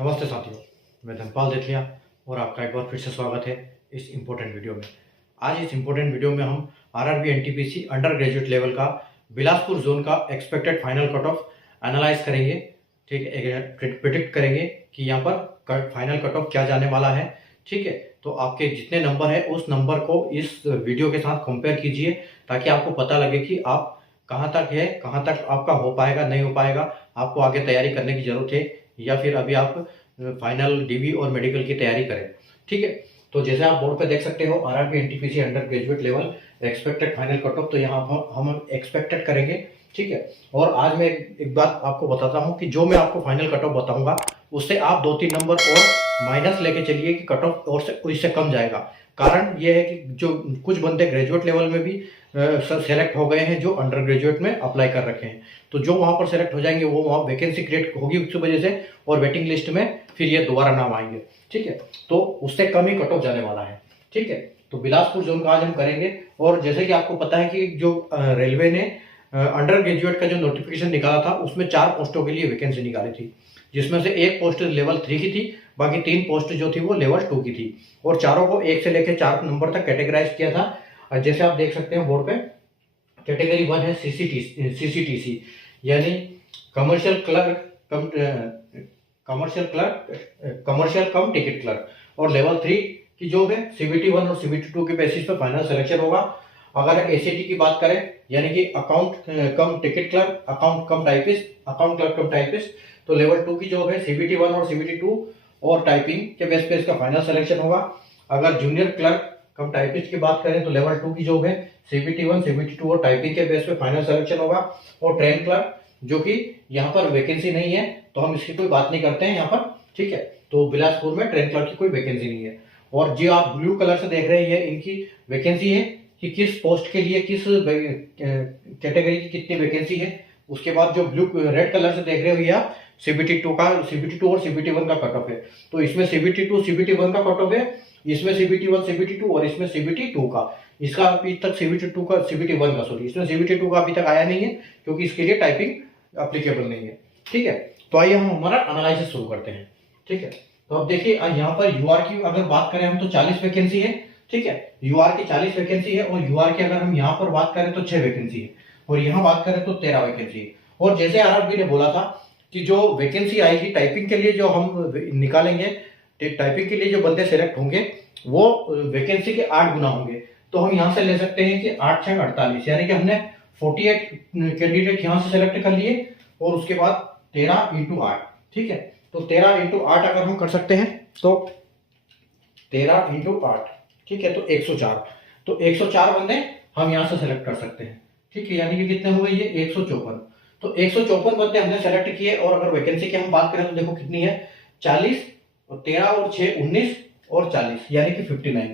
नमस्ते साथियों, मैं धनपाल देथिया और आपका एक बार फिर से स्वागत है इस इम्पोर्टेंट वीडियो में। आज इस इम्पोर्टेंट वीडियो में हम RRB NTPC under graduate level का बिलासपुर जोन का expected final cut off analyse करेंगे। ठीक है, प्रिडिक्ट करेंगे कि यहाँ पर फाइनल कट ऑफ क्या जाने वाला है। ठीक है, तो आपके जितने नंबर है उस नंबर को इस वीडियो के साथ कंपेयर कीजिए ताकि आपको पता लगे कि आप कहाँ तक है, कहाँ तक आपका हो पाएगा, नहीं हो पाएगा, आपको आगे तैयारी करने की जरूरत है या फिर अभी आप फाइनल डीवी और मेडिकल की तैयारी करें। ठीक है, तो जैसे आप बोर्ड पे देख सकते हो RRB NTPC under graduate level expected final cut off, तो यहाँ पर हम एक्सपेक्टेड करेंगे। ठीक है, और आज मैं एक बात आपको बताता हूँ कि जो मैं आपको फाइनल कट ऑफ बताऊंगा उससे आप 2-3 नंबर और माइनस लेके चलिए कि कट ऑफ और से इससे कम जाएगा। कारण ये है कि जो कुछ बंदे ग्रेजुएट लेवल में भी सेलेक्ट हो गए हैं जो अंडर ग्रेजुएट में अप्लाई कर रखे हैं, तो जो वहाँ पर सेलेक्ट हो जाएंगे वो वहाँ वैकेंसी क्रिएट होगी उस वजह से और वेटिंग लिस्ट में फिर ये दोबारा नाम आएंगे। ठीक है, तो उससे कम ही कट ऑफ जाने वाला है। ठीक है, तो बिलासपुर जोन का आज हम करेंगे। और जैसे कि आपको पता है कि जो रेलवे ने अंडर ग्रेजुएट का जो नोटिफिकेशन निकाला था उसमें 4 पोस्टों के लिए वैकेंसी निकाली थी, जिसमें से एक पोस्ट लेवल 3 की थी, बाकी 3 पोस्ट जो थी वो लेवल 2 की थी और चारों को 1 से लेकर 4 नंबर तक कैटेगराइज किया था। और जैसे आप देख सकते हैं बोर्ड पे कैटेगरी 1 है सीसीटीसी यानी कमर्शियल क्लर्क कमर्शियल कम टिकट क्लर्क, और लेवल 3 की जो है सीबीटी 1 और सीबीटी 2 के बेसिस पे फाइनल सिलेक्शन होगा। अगर एसीटी की बात करें यानी कि अकाउंट कम टिकट क्लर्क, अकाउंट क्लर्क कम टाइपिस्ट, तो लेवल 2 की जॉब है सीबीटी 1 और सीबीटी 2 और टाइपिंग के बेस पे इसका फाइनल सिलेक्शन होगा। अगर जूनियर क्लर्क कम टाइपिस्ट की बात करें तो लेवल 2 की जॉब है सीबीटी 1 सीबीटी 2 और टाइपिंग के बेस पे फाइनल सिलेक्शन होगा। और ट्रेन क्लर्क जो कि यहाँ पर वैकेंसी नहीं है तो हम इसकी कोई बात नहीं करते हैं यहाँ पर। ठीक है, तो बिलासपुर में ट्रेन क्लर्क की कोई वैकेंसी नहीं है। और जो आप ब्लू कलर से देख रहे हैं इनकी वैकेंसी है कि किस पोस्ट के लिए किस कैटेगरी की कितनी वैकेंसी है। उसके बाद जो ब्लू रेड कलर से देख रहे हो आप सीबीटी 2 और सीबीटी 1 का कट ऑफ है, तो इसमें सीबीटी 2 सीबीटी 1 का कट ऑफ है, इसमें सीबीटी 1 सीबीटी 2 और इसमें सीबीटी 2 का। इसका अभी तक सीबीटी 1 का सॉरी इसमें सीबीटी 2 का अभी तक आया नहीं है क्योंकि इसके लिए टाइपिंग एप्लीकेबल नहीं है। ठीक है, तो आइए हम हमारा एनालिसिस शुरू करते हैं। ठीक है, तो अब देखिए यहाँ पर यूआर की अगर बात करें हम तो 40 वैकेंसी है। ठीक है, यूआर की 40 वैकेंसी है और यूआर की अगर हम यहाँ पर बात करें तो 6 वैकेंसी है और यहाँ बात करें तो 13 वैकेंसी है। और जैसे आरआरबी ने बोला था कि जो वैकेंसी आएगी टाइपिंग के लिए जो हम निकालेंगे, टाइपिंग के लिए जो बंदे सेलेक्ट होंगे वो वैकेंसी के 8 गुना होंगे। तो हम यहाँ से ले सकते हैं कि 8 6 48 यानी कि हमने 48 कैंडिडेट यहाँ से सेलेक्ट कर लिए और उसके बाद 13 × 8। ठीक है, तो 13 × 8 अगर हम कर सकते हैं तो 13 × 8, ठीक है, तो 104। तो 104 बंदे हम यहाँ से सेलेक्ट कर सकते हैं। ठीक है, यानी कि कितने हुए ये 154। तो 154 बंदे हमने सेलेक्ट किए और अगर वैकेंसी की हम बात करें तो देखो कितनी है 40 और 13 और 6 19 और 40 यानी कि 59।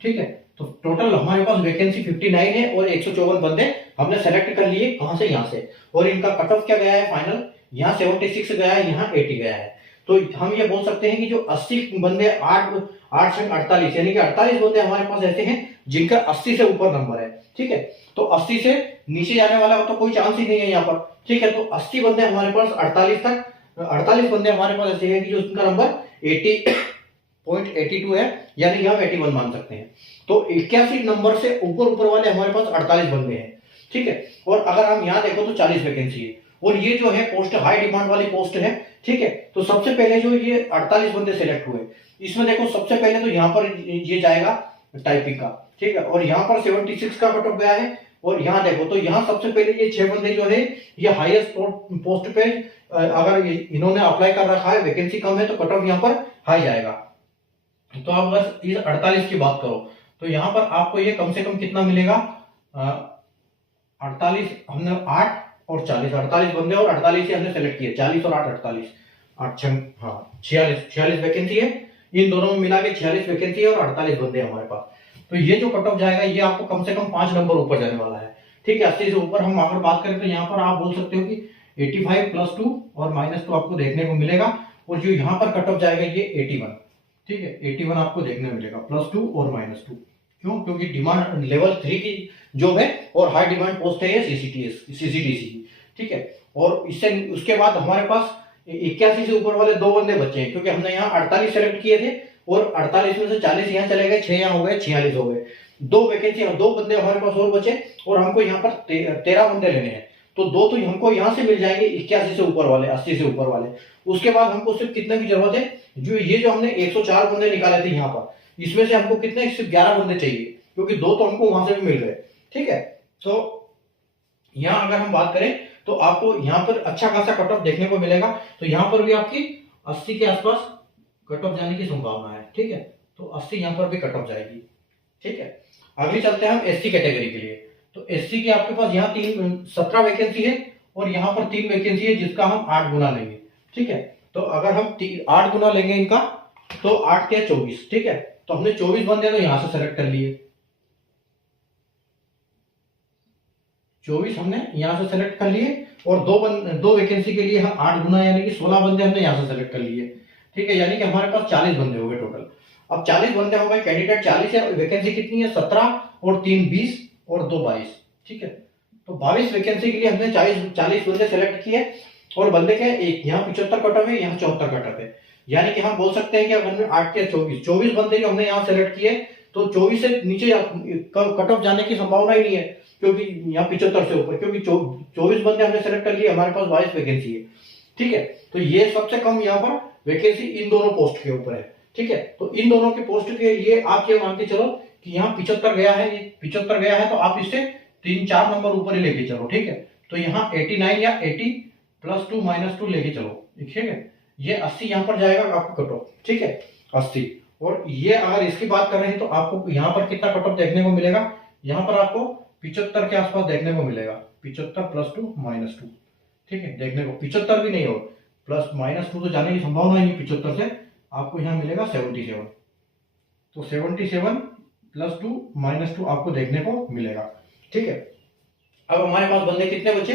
ठीक है, तो टोटल हमारे पास वैकेंसी 59 है और 154 बंदे हमने सेलेक्ट कर लिए। कहां से? यहाँ से। और इनका कट ऑफ क्या गया है फाइनल? यहाँ 76 गया है, यहाँ 80 गया है। तो हम ये बोल सकते हैं कि जो 80 बंदे 8 48 यानी कि 48 बंदे हमारे पास ऐसे हैं जिनका 80 से ऊपर नंबर है। ठीक है, तो 80 से नीचे जाने वाला तो कोई चांस ही नहीं है यहाँ पर। ठीक है, तो 80 बंदे हमारे पास 48 बंदे हमारे पास ऐसे हैं कि जो उनका नंबर 80.82 है यानी कि हम 81 मान सकते हैं। तो 81 नंबर से ऊपर वाले हमारे पास 48 बंदे हैं। ठीक है, और अगर हम यहाँ देखो तो 40 वैकेंसी है और ये जो है पोस्ट हाई डिमांड वाली पोस्ट है। ठीक है, तो सबसे पहले जो ये 48 बंदे सिलेक्ट हुए इसमें देखो सबसे पहले तो यहाँ पर ये जाएगा टाइपिंग का। ठीक है, और यहाँ पर 76 का कट ऑफ गया है और यहाँ देखो तो यहाँ सबसे पहले ये 6 बंदे जो है ये हाईएस्ट पोस्ट पे अगर इन्होंने अप्लाई कर रखा है, वैकेंसी कम है तो कट ऑफ यहाँ पर हाई जाएगा। तो आप अगर इस 48 की बात करो तो यहाँ पर आपको ये कम से कम कितना मिलेगा 48 हमने 8 और 40 48 बंदे और 48 से हमने सेलेक्ट किए 40 और 8 48 8 हाँ 46 वैकेंसी है। इन दोनों में मिला के 46 वैकेंसी है और 48 बंदे हमारे पास। तो ये जो कट ऑफ जाएगा ये आपको कम से कम 5 नंबर ऊपर जाने वाला है। ठीक है, 80 से ऊपर हम अगर बात करें तो यहाँ पर आप बोल सकते हो कि 85 +2 और -2 आपको देखने को मिलेगा। और जो यहाँ पर कट ऑफ जाएगा ये 81। ठीक है, 81 आपको देखने मिलेगा +2 और -2। क्यों? क्योंकि डिमांड लेवल 3 की जॉब है और हाई डिमांड पोस्ट है ये सीसीटीसी। ठीक है, और इससे उसके बाद हमारे पास 81 से ऊपर वाले 2 बंदे बचे हैं, क्योंकि हमने यहाँ 48 सेलेक्ट किए थे और 48 में से 40 यहाँ चले गए, 6 यहाँ हो गए, 46 हो गए। 2 वैकेंसी, 2 बंदे हमारे पास और बचे और हमको यहाँ पर 13 बंदे लेने हैं। तो 2 तो हमको यहाँ से मिल जाएंगे 81 से ऊपर वाले, 80 से ऊपर वाले। उसके बाद हमको सिर्फ कितने की जरूरत है, जो हमने 104 बंदे निकाले थे यहाँ पर, इसमें से हमको कितने, सिर्फ 11 बंदे चाहिए, क्योंकि 2 तो हमको वहां से भी मिल गए। ठीक है, तो यहाँ अगर हम बात करें तो आपको यहाँ पर अच्छा खासा कट ऑफ देखने को मिलेगा। तो यहाँ पर भी आपकी 80 के आसपास कट ऑफ जाने की संभावना है। ठीक है, तो 80 यहाँ पर भी कट ऑफ जाएगी। ठीक है, अगली चलते हैं हम एससी कैटेगरी के लिए। तो एससी की आपके पास यहाँ 17 वैकेंसी है और यहाँ पर 3 वैकेंसी है, जिसका हम 8 गुना लेंगे। ठीक है, तो अगर हम 8 गुना लेंगे इनका, तो 8 के 24। ठीक है, तो हमने 24 बंदे तो यहाँ से सेलेक्ट कर लिए, 24 हमने यहाँ से सेलेक्ट कर लिए और 2 वैकेंसी के लिए हम 8 गुना यानी कि 16 बंदे हमने यहाँ से सेलेक्ट कर लिए। ठीक है, यानी कि हमारे पास 40 बंदे हो गए टोटल। अब 40 बंदे हो गए, कैंडिडेट 40 है, वैकेंसी कितनी है 17 और 3 20 और 2 22। ठीक है, तो 22 वैकेंसी के लिए हमने 40 बंदे सेलेक्ट किए और बंदे के एक यहाँ 75 कट ऑफ है, यहाँ 74 कट ऑफ है। यानी कि हम बोल सकते हैं कि अगर 8 के 24 बंदे जो हमने यहाँ सेलेक्ट किए, तो 24 से नीचे कट ऑफ जाने की संभावना ही नहीं है, क्योंकि यहाँ 75 से ऊपर, क्योंकि 24 बंदे हमने सेलेक्ट कर लिए, हमारे पास 22 वैकेंसी है। ठीक है, तो ये सबसे कम यहाँ पर वैकेंसी इन दोनों पोस्ट के ऊपर है। ठीक है, तो इन दोनों के पोस्ट के लिए आप ये मान के चलो कि यहाँ 75 गया है, ये 75 गया है, तो आप इससे 3-4 नंबर ऊपर ही लेके चलो। ठीक है, तो यहाँ 89 या 80 +2 -2 लेके चलो। ठीक है, ये 80 यहाँ पर जाएगा आपको कट ऑफ। ठीक है, 80। और ये अगर इसकी बात कर रहे हैं तो आपको यहाँ पर कितना कट ऑफ देखने को मिलेगा, यहाँ पर आपको 75 के आसपास देखने को मिलेगा। 75 +2 -2। ठीक है, देखने को 75 भी नहीं हो, +-2 तो जाने की संभावना ही नहीं। 75 से आपको यहाँ मिलेगा 77। तो 77 +2 -2 आपको देखने को मिलेगा। ठीक है, अब हमारे पास बंदे कितने बचे,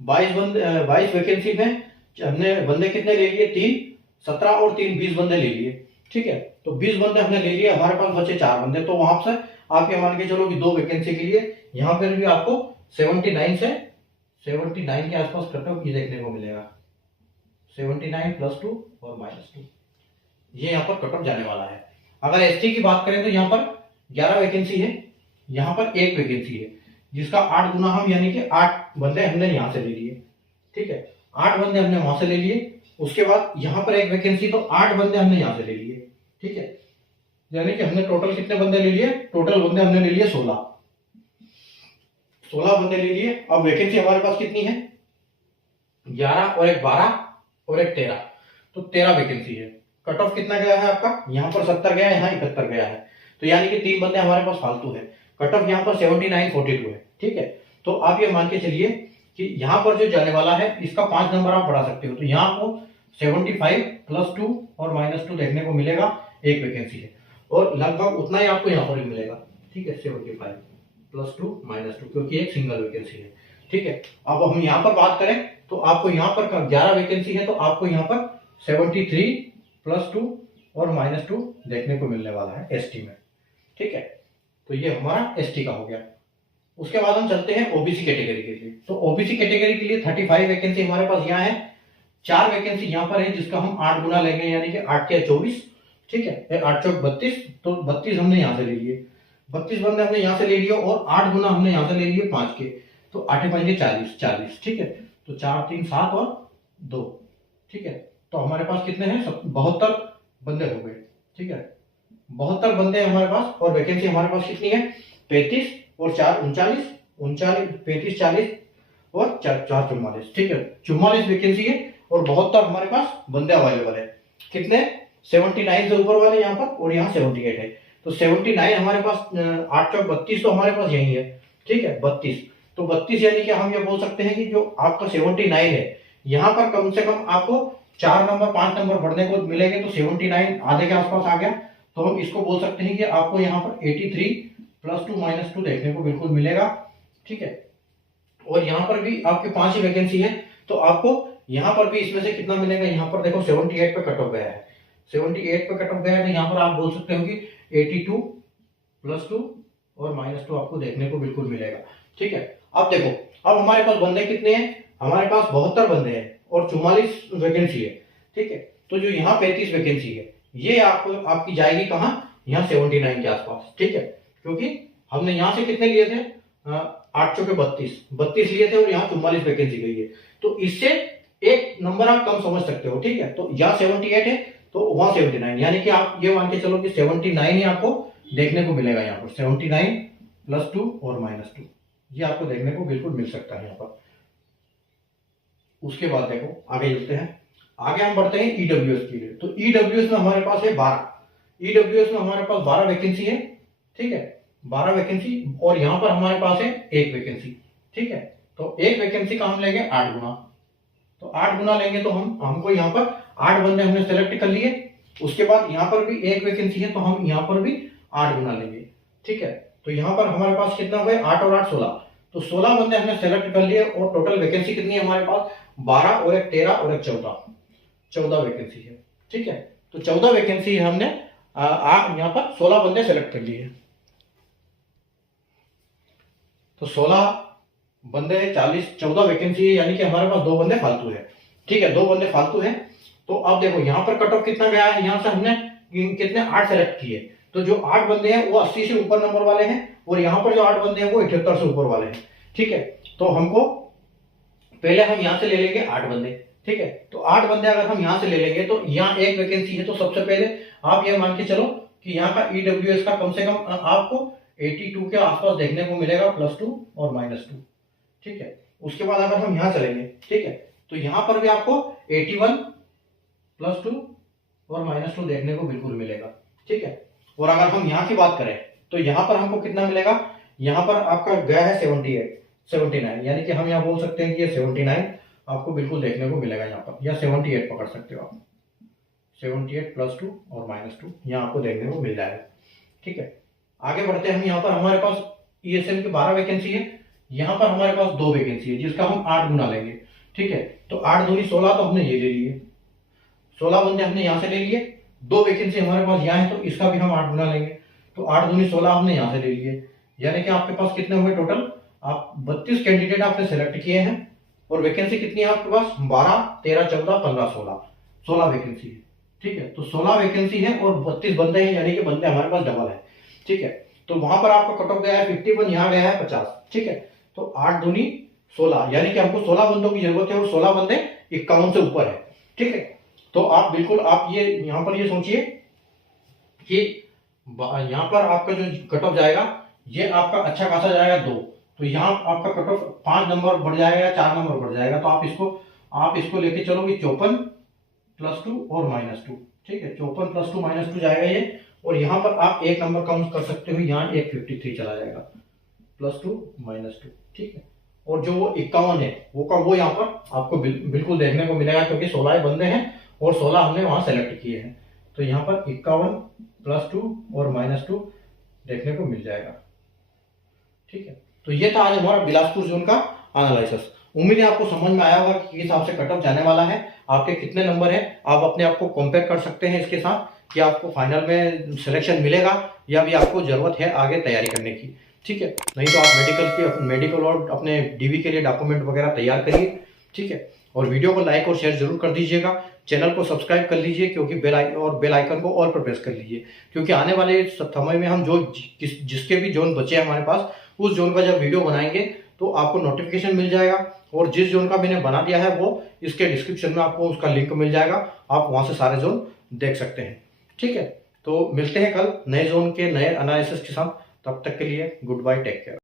22 वैकेंसी में हमने बंदे कितने ले लिए, 3 17 और 3 20 बंदे ले लिए। ठीक है, तो 20 बंदे हमने ले लिए, हमारे पास बचे 4 बंदे। तो वहां से आप ये मान के चलो कि 2 वैकेंसी के लिए यहाँ पर भी आपको 79 के आसपास कट ऑफ देखने को मिलेगा। 79 +2 और -2, ये यहाँ पर कट ऑफ जाने वाला है। अगर एसटी की बात करें तो यहाँ पर 11 वैकेंसी है, यहाँ पर 1 वैकेंसी है, जिसका 8 गुना हम यानी कि 8 बंदे हमने यहाँ से ले लिए। ठीक है, 8 बंदे हमने वहां से ले लिए। उसके बाद यहाँ पर 1 वैकेंसी, तो 8 बंदे हमने यहाँ से ले लिए। ठीक है, यानी कि हमने टोटल कितने बंदे ले लिए, टोटल बंदे हमने ले लिए 16 बंदे ले लिए। अब वैकेंसी हमारे पास कितनी है, 11 और 1 12 और 1 13, तो 13 वैकेंसी है। कट ऑफ कितना गया है आपका, यहाँ पर 70 गया है, यहाँ 71 गया है, तो यानी कि 3 बंदे हमारे पास फालतू है। कट ऑफ यहाँ पर 79 42 है। ठीक है, तो आप ये मान के चलिए कि यहाँ पर जो जाने वाला है इसका 5 नंबर आप बढ़ा सकते हो, तो यहाँ आपको 75 +2 और -2 देखने को मिलेगा। 1 वैकेंसी है और लगभग उतना ही आपको यहाँ पर भी मिलेगा। ठीक है, 75 +2 -2, क्योंकि एक सिंगल वैकेंसी है। ठीक है, अब हम यहाँ पर बात करें तो आपको यहाँ पर 11 वैकेंसी है, तो आपको यहाँ पर 73 +2 और -2 देखने को मिलने वाला है एसटी में। ठीक है, तो ये हमारा एसटी का हो गया। उसके बाद हम चलते हैं ओबीसी कैटेगरी के लिए। तो ओबीसी कैटेगरी के लिए 35 वैकेंसी हमारे पास यहाँ है, 4 वैकेंसी यहाँ पर है, जिसका हम 8 गुना लेंगे, यानी कि 8 के 24। ठीक है, 8 चौक 32, तो 32 हमने यहाँ से ले लिए, 32 बंदे हमने यहाँ से ले लिए और 8 गुना हमने यहाँ से ले लिए 5 के, तो 8 5 40। ठीक है, तो 4 3 7 और 2। ठीक है, तो हमारे पास कितने हैं, 72 बंदे हो गए। ठीक है, 72 बंदे हमारे पास, और वैकेंसी हमारे पास कितनी है, 35 और 4 39, 35 40 और 4 44। ठीक है, 44 वैकेंसी है और 72 हमारे पास बंदे अवेलेबल है। कितने, 79 से ऊपर वाले यहाँ पर, और यहाँ 78 है, तो 79 हमारे पास, 8 चौक 32 तो हमारे पास यही है। ठीक है, 32, तो 32 यानी कि हम ये बोल सकते हैं कि जो आपका 79 है, यहाँ पर कम से कम आपको 4 नंबर 5 नंबर बढ़ने को मिलेंगे, तो 79 आधे के आसपास आ गया। तो हम इसको बोल सकते हैं कि आपको यहाँ पर 83 +2 -2 देखने को बिल्कुल मिलेगा। ठीक है, और यहाँ पर भी आपके 5 ही वैकेंसी है, तो आपको यहाँ पर भी इसमें से कितना मिलेगा, यहाँ पर देखो 78 पे कट ऑफ गया है, 78 पे कट ऑफ गया है, तो यहाँ पर आप बोल सकते हो कि 82 +2 और -2 आपको देखने को बिल्कुल मिलेगा। ठीक है, अब देखो, अब हमारे पास बंदे कितने हैं, हमारे पास 72 बंदे हैं, और 44 वैकेंसी है, ठीक है। तो जो यहाँ 35 वैकेंसी है ये आपको आपकी जाएगी कहाँ, यहाँ 79 के आसपास, ठीक है। क्योंकि हमने यहाँ से कितने लिए थे, 8 चौके 32 लिए थे और यहाँ 44 वैकेंसी गई है। तो इससे एक नंबर आप कम समझ सकते हो, ठीक है। तो यहाँ 78 है तो वहां 79, यानी कि आप ये मान के चलो कि 79 ही आपको देखने को मिलेगा यहाँ पर। 79 + 2 और -2 ये आपको देखने को बिल्कुल मिल सकता है यहाँ पर। उसके बाद देखो आगे चलते हैं, आगे हम बढ़ते हैं ईडब्ल्यूएस के लिए। तो ईडब्ल्यूएस में हमारे पास है 12, ईडब्ल्यूएस में हमारे पास 12 वैकेंसी है, ठीक है। 12 वैकेंसी और यहाँ पर हमारे पास है 1 वैकेंसी, ठीक है। तो 1 वैकेंसी का हम लेंगे 8 गुना, तो 8 गुना लेंगे तो हमको यहाँ पर 8 बंदे हमने सेलेक्ट कर लिए। उसके बाद यहाँ पर भी 1 वैकेंसी है तो हम यहाँ पर भी 8 गुना लेंगे, ठीक है। तो यहाँ पर हमारे पास कितना हुआ, 8 और 8 16, तो 16 बंदे हमने सेलेक्ट कर लिए और टोटल वैकेंसी कितनी है हमारे पास, 12 और एक 13 और एक 14 वैकेंसी है, ठीक है। तो 14 वैकेंसी हमने यहाँ पर 16 बंदे सेलेक्ट कर लिए। तो 16 बंदे 14 वैकेंसी है, यानी कि हमारे पास 2 बंदे फालतू है, ठीक है। 2 बंदे फालतू है। तो अब देखो यहाँ पर कट ऑफ कितना गया है, यहाँ से हमने कितने 8 सेलेक्ट किए, तो जो 8 बंदे हैं वो 80 से ऊपर नंबर वाले हैं और यहाँ पर जो 8 बंदे हैं वो 78 से ऊपर वाले हैं, ठीक है। तो हमको पहले हम यहाँ से ले लेंगे 8 बंदे, ठीक है। तो 8 बंदे अगर हम यहाँ से ले लेंगे तो यहाँ 1 वैकेंसी है, तो सबसे पहले आप ये मान के चलो कि यहाँ का ईडब्ल्यूएस का कम से कम आपको 82 के आसपास देखने को मिलेगा, +2 और -2, ठीक है। उसके बाद अगर हम यहाँ चलेंगे, ठीक है, तो यहाँ पर भी आपको 81 +2 और -2 देखने को बिल्कुल मिलेगा, ठीक है। और अगर हम यहाँ की बात करें तो यहाँ पर हमको कितना मिलेगा, यहाँ पर आपका गया है 79, यानी कि हम यहाँ बोल सकते हैं कि ये 79 आपको बिल्कुल देखने को मिलेगा यहाँ पर, या 78 पकड़ सकते हो आप। 78 +2 और -2 यहाँ आपको देखने को मिल जाएगा, ठीक है। आगे बढ़ते हैं हम, यहाँ पर हमारे पास ईएसएम की 12 वैकेंसी है, यहाँ पर हमारे पास 2 वैकेंसी है जिसका हम 8 गुना लेंगे, ठीक है। तो 8 दूनी 16, तो हमने ये ले लिए, 16 बंदे हमने यहाँ से ले लिए। 2 वैकेंसी हमारे पास यहाँ है तो इसका भी हम 8 गुना लेंगे, तो 8 दूनी 16 हमने यहाँ से ले लिए, यानी कि आपके पास कितने हुए टोटल, आप 32 कैंडिडेट आपने सेलेक्ट किए हैं और वैकेंसी कितनी है आपके पास, 12 13 14 15 16 वैकेंसी है, ठीक है। तो 16 वैकेंसी है और 32 बंदे हैं, यानी कि बंदे हमारे पास डबल है, ठीक है। तो वहां पर आपका कट ऑफ गया है 51, यहाँ गया है 50, ठीक है। तो 8 दूनी 16, यानी कि हमको 16 बंदों की जरूरत है और 16 बंदे 51 से ऊपर है, ठीक है। तो आप बिल्कुल आप ये यहाँ पर ये सोचिए कि यहाँ पर आपका जो कट ऑफ जाएगा ये आपका अच्छा खासा जाएगा 2, तो यहाँ आपका कट ऑफ 5 नंबर बढ़ जाएगा या 4 नंबर बढ़ जाएगा। तो आप इसको लेके चलो कि 54 +2 और -2, ठीक है। 54 +2 -2 जाएगा ये, और यहाँ पर आप 1 नंबर काउंट कर सकते हो, यहाँ 153 चला जाएगा, +2 -2, ठीक है। और जो वो 51 है वो यहाँ पर आपको बिल्कुल देखने को मिलेगा, क्योंकि 16 बंदे हैं और 16 हमने वहां सेलेक्ट किए हैं, तो यहाँ पर 51 +2 और -2 देखने को मिल जाएगा, ठीक है। तो ये था आज हमारा बिलासपुर जोन का एनालिसिस। उम्मीद है आपको समझ में आया होगा कि किस हिसाब से कट ऑफ जाने वाला है, आपके कितने नंबर है, आप अपने आप को कंपेयर कर सकते हैं इसके साथ कि आपको फाइनल में सिलेक्शन मिलेगा या भी आपको जरूरत है आगे तैयारी करने की, ठीक है। नहीं तो आप मेडिकल और अपने डीवी के लिए डॉक्यूमेंट वगैरह तैयार करिए, ठीक है। और वीडियो को लाइक और शेयर जरूर कर दीजिएगा, चैनल को सब्सक्राइब कर लीजिए, क्योंकि बेल आइकन को ऑल पर प्रेस कर लीजिए, क्योंकि आने वाले समय में हम जिसके भी जोन बचे हैं हमारे पास, उस जोन का जब वीडियो बनाएंगे तो आपको नोटिफिकेशन मिल जाएगा, और जिस जोन का मैंने बना दिया है वो इसके डिस्क्रिप्शन में आपको उसका लिंक मिल जाएगा, आप वहां से सारे जोन देख सकते हैं, ठीक है। तो मिलते हैं कल नए जोन के नए एनालिसिस के साथ, तब तक के लिए गुड बाय, टेक केयर।